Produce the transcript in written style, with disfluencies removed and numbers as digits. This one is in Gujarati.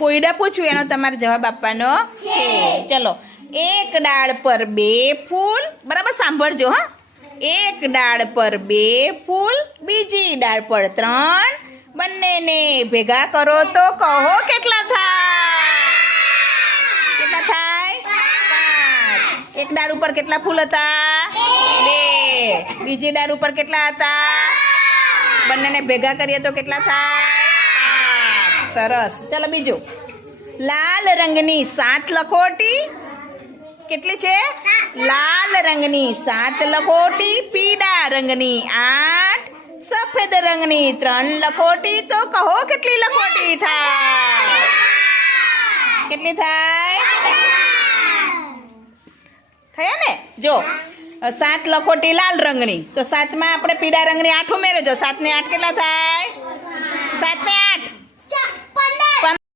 કોયડા પૂછ્યું એનો તમારે જવાબ આપવાનો છે. ચલો, એક ડાળ પર 2 ફૂલ. બરાબર સાંભળજો. હા, એક ડાળ પર 2 ફૂલ, બીજી ડાળ પર 3. બંનેને ભેગા કરો તો કહો કેટલા થાય? કેટલા થાય? 5. એક ડાળ ઉપર કેટલા ફૂલ હતા? 2. બીજી ડાળ ઉપર કેટલા હતા? બંનેને ભેગા કરીએ તો કેટલા થાય? 5. સરસ. ચલો બીજું. લાલ રંગની 7 લખોટી. કેટલી છે? લાલ રંગની 7 લખોટી, પીળા રંગની 8, સફેદ રંગની 3 લખોટી. તો કહો કેટલી લખોટી થાય? કેટલી થાય? થયા ને? જો 7 લખોટી લાલ રંગની, તો 7માં આપણે પીળા રંગની 8 ઉમેરજો. 7 ને 8 કેટલા થાય?